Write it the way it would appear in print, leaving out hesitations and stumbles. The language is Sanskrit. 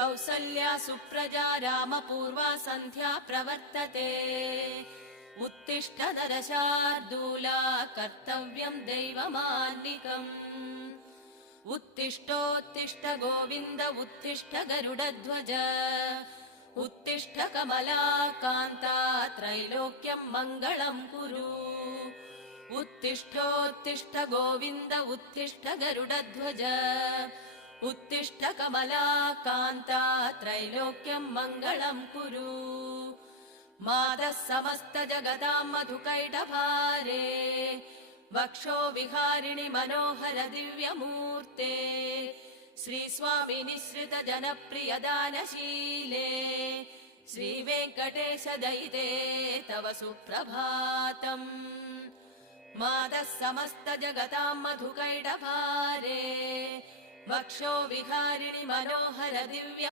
कौसल्या सुप्रजा रामपूर्वा सन्ध्या प्रवर्तते उत्तिष्ठ नरशार्दूला कर्तव्यम् दैवमान्निकम् उत्तिष्ठोत्तिष्ठ गोविन्द उत्तिष्ठ गरुडध्वज उत्तिष्ठ कमलाकान्ता त्रैलोक्यम् मङ्गलम् कुरु उत्तिष्ठोत्तिष्ठ गोविन्द उत्तिष्ठ गरुडध्वज उत्तिष्ठ कमलाकान्ता त्रैलोक्यम् मङ्गलम् कुरु मातः समस्त जगदाम् मधुकैटभारे वक्षो विहारिणि मनोहर दिव्यमूर्ते श्रीस्वामि निःसृत जनप्रिय दानशीले श्रीवेङ्कटेश दयिते तव सुप्रभातम् मातः समस्त जगताम् मधुकैटभारे वक्षो विहारिणि मनोहर दिव्य